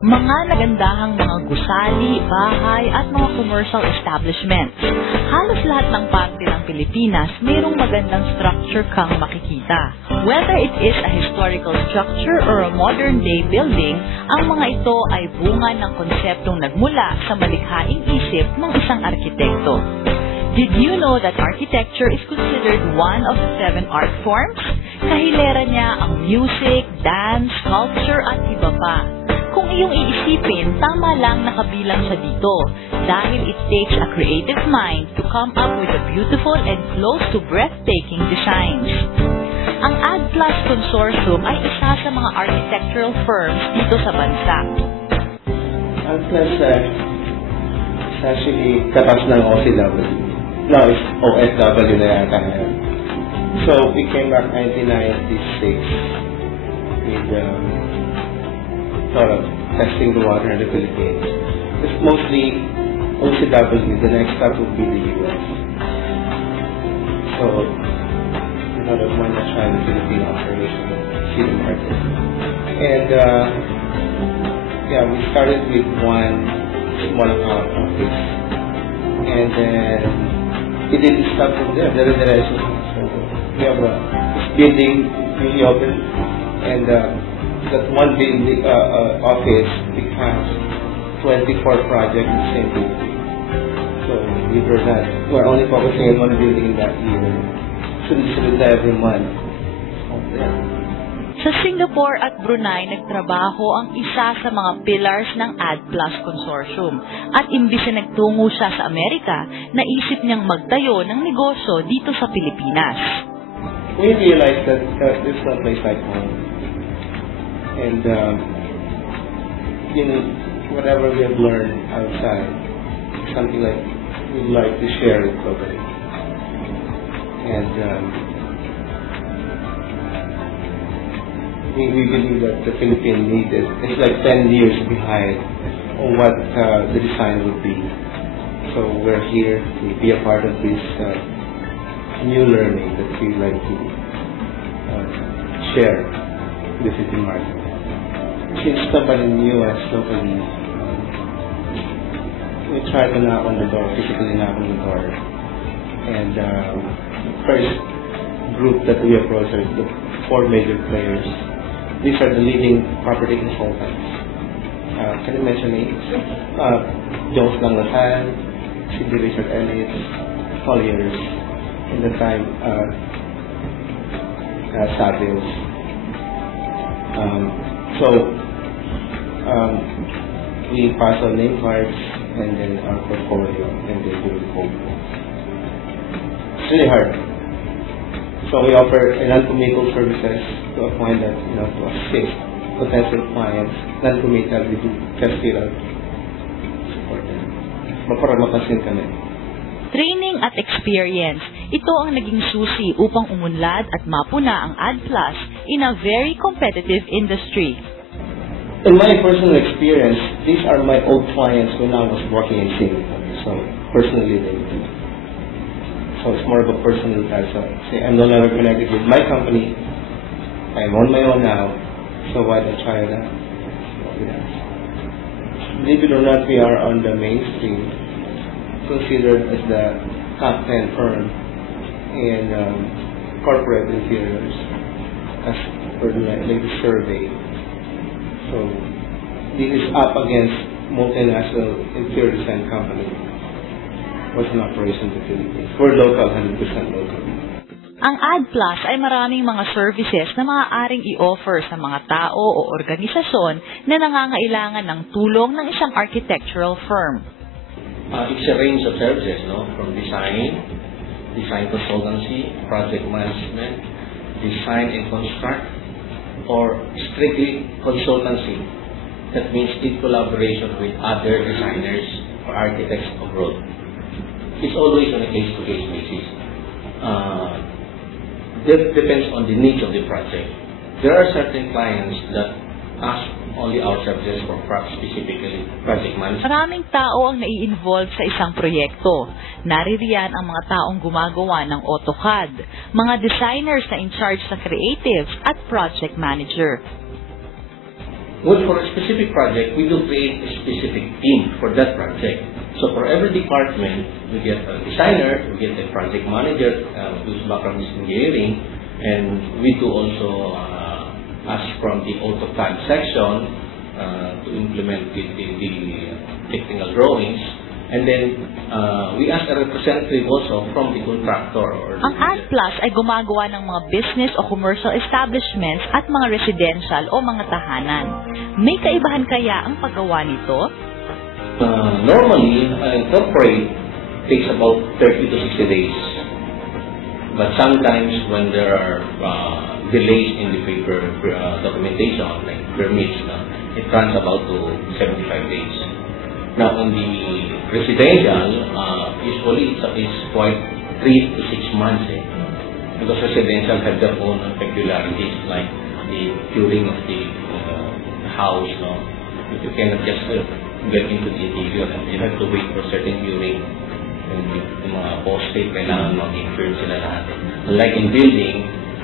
Mga nagandahang mga gusali, bahay at mga commercial establishments. Halos lahat ng parte ng Pilipinas mayroong magandang structure kang makikita. Whether it is a historical structure or a modern day building, ang mga ito ay bunga ng konseptong nagmula sa malikhaing isip ng isang arkitekto. Did you know that architecture is considered one of the 7 art forms? Kahilera niya ang music, dance, sculpture at iba pa. Kung iyong iisipin, tama lang nakabilang siya dito dahil it takes a creative mind to come up with a beautiful and close to breathtaking designs. Ang addplus Consortium ay isa sa mga architectural firms dito sa bansa. Addplus is actually katas ng OCW. Now it's OSW na yata ngayon. So we came back 1996 with sort of testing the water in the Philippines. It's mostly OCW. The next step would be the US. So we sort of want to try the Philippine operation, see the market. And yeah, we started with one small account office, and then it didn't stop from there. There is a relation. So we have this building really open, and that one building office becomes 24 projects in the same building. So we're only focusing on one building in that year. Sunod-sunod na every month. Sa Singapore at Brunei, nagtrabaho ang isa sa mga pillars ng addplus Consortium. At imbis na nagtungo siya sa Amerika, naisip niyang magtayo ng negosyo dito sa Pilipinas. We realized that there's no place like home. And whatever we have learned outside, something like we'd like to share it globally. And we believe that the Philippines needed. It's like 10 years behind on what the design would be. So we're here to be a part of this new learning that we'd like to share with the Philippine market. Since somebody knew us locally, we tried to knock on the door, physically knock on the door. And first group that we approached are the 4 major players. These are the leading property consultants. Can you mention names? Jones Langlasan, Cindy Richard Elliott, Colliers, in the time, Savios. So we pass on name cards and then our portfolio, and then do the cold calls. It's really hard. So we offer non-committal services to a point that, to assist potential clients. Non-committal, we do test it out, support them. Maparamapasin kami. Training at experience, ito ang naging susi upang umunlad at mapuna ang addplus in a very competitive industry. In my personal experience, these are my old clients when I was working in Singapore. So personally, so it's more of a personal type. So I'm no longer connected with my company. I'm on my own now. So why don't I try that? Believe it or not, we are on the mainstream, considered as the top 10 firm in corporate interiors as per the latest survey. So this is up against multinational interior design company was an operation in the Philippines. We're local, 100% local. Ang addplus ay maraming mga services na maaaring i-offer sa mga tao o organisasyon na nangangailangan ng tulong ng isang architectural firm. It's a range of services, from design consultancy, project management, design and construct, or strictly consultancy. That means in collaboration with other designers or architects abroad. It's always on a case-to-case basis. That depends on the needs of the project. There are certain clients that ask only our services for specifically project management. Maraming tao ang nai-involve sa isang proyekto. Naririyan ang mga taong gumagawa ng AutoCAD, mga designers na in charge sa creatives at project manager. Well, for a specific project, we do create a specific team for that project. So for every department, we get a designer, we get a project manager whose background is engineering, and we do also ask from the AutoCAD section to implement the technical drawings. And then, we ask a representative also from the contractor. Ang addplus ay gumagawa ng mga business o commercial establishments at mga residential o mga tahanan. May kaibahan kaya ang paggawa nito? Normally, corporate takes about 30 to 60 days. But sometimes when there are delays in the paper documentation, like permits, it runs about to 75 days. Now, on the residential, usually it's quite 3 to 6 months, because residential have their own peculiarities, like the curing of the house. You cannot just get into the interior, you have to wait for certain curing. Yung mga poste, kailangan mag-infirm sila lahat. Unlike in building,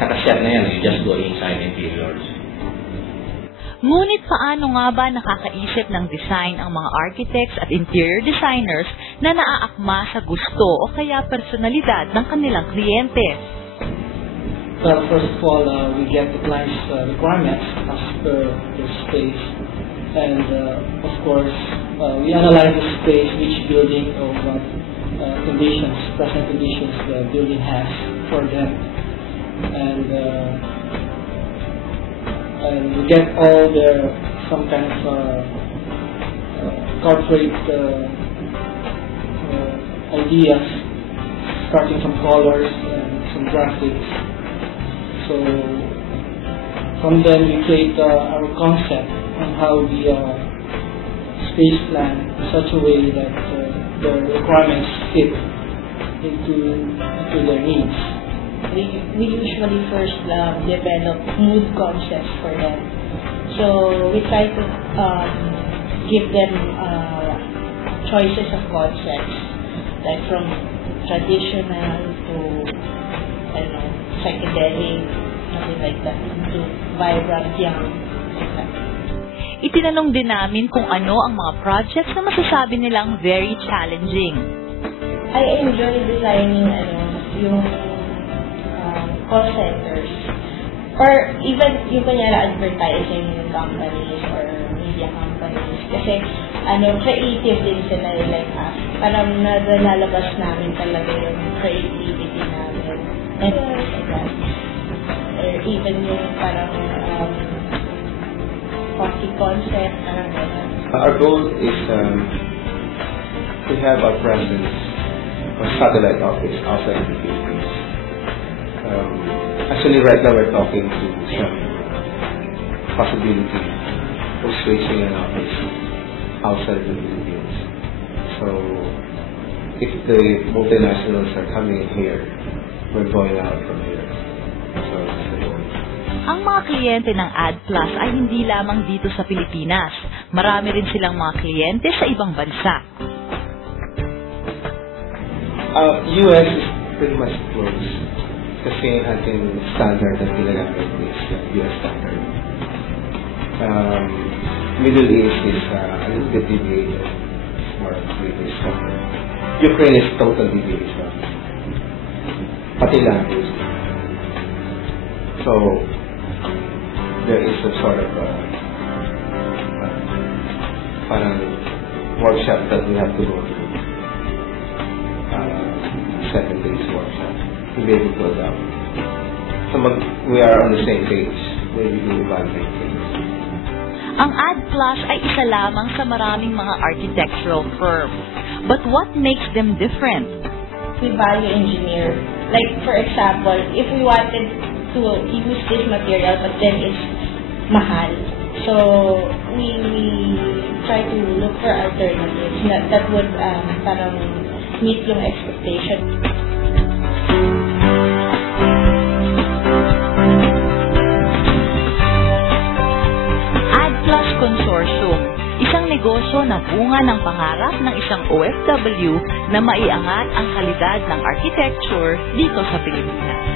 nakaset na yan, you just go inside interiors. Ngunit paano nga ba nakakaisip ng design ang mga architects at interior designers na naaakma sa gusto o kaya personalidad ng kanilang kliyente? Well, first of all, we get the client's requirements as per the space. And of course, we analyze the space, which building or what present conditions the building has for them. And we get all their some kind of corporate ideas, starting from colors and some graphics. So from then we create our concept on how the space plan in such a way that the requirements fit into their needs. We usually first develop mood concepts for them. So we try to give them choices of concepts, like from traditional to, I don't know, psychedelic, something like that, to vibrant, young, like that. Itinanong din namin kung ano ang mga projects na masasabi nilang very challenging. I enjoy designing yung call centers or even yung kanyara advertising companies or media companies kasi creative din sila like us. Parang nalalabas namin talaga yung creativity namin. And like that. Or even yung parang coffee concept, parang gano'n. Our goal is to have a presence or satellite office outside the Philippines. Actually, right now we're talking to some possibility of switching an office outside the Philippines. So, if the multinationals are coming here, we're going out from here. So, that's the goal. Ang mga kliyente ng addplus ay hindi lamang dito sa Pilipinas. Marami rin silang mga kliyente sa ibang bansa. US is pretty much close. Kasi ating standard na ginagamit is US standard. Middle East is a little bit deviated. It's more British standard. Ukraine is total deviation. Pati language. So, there is a sort of parang workshop that we have to go through. 7 days workshop to be able to adapt. So we are on the same page when we do evaluate things. Ang addplus ay isa lamang sa maraming mga architectural firm. But what makes them different? We value engineer. Like for example, if we wanted to use this material but then it's mahal. So we try to look for alternatives that would parang meet yung expectation. Addplus Consortium, isang negosyo na bunga ng pangarap ng isang OFW na maiangat ang kalidad ng architecture dito sa Pilipinas.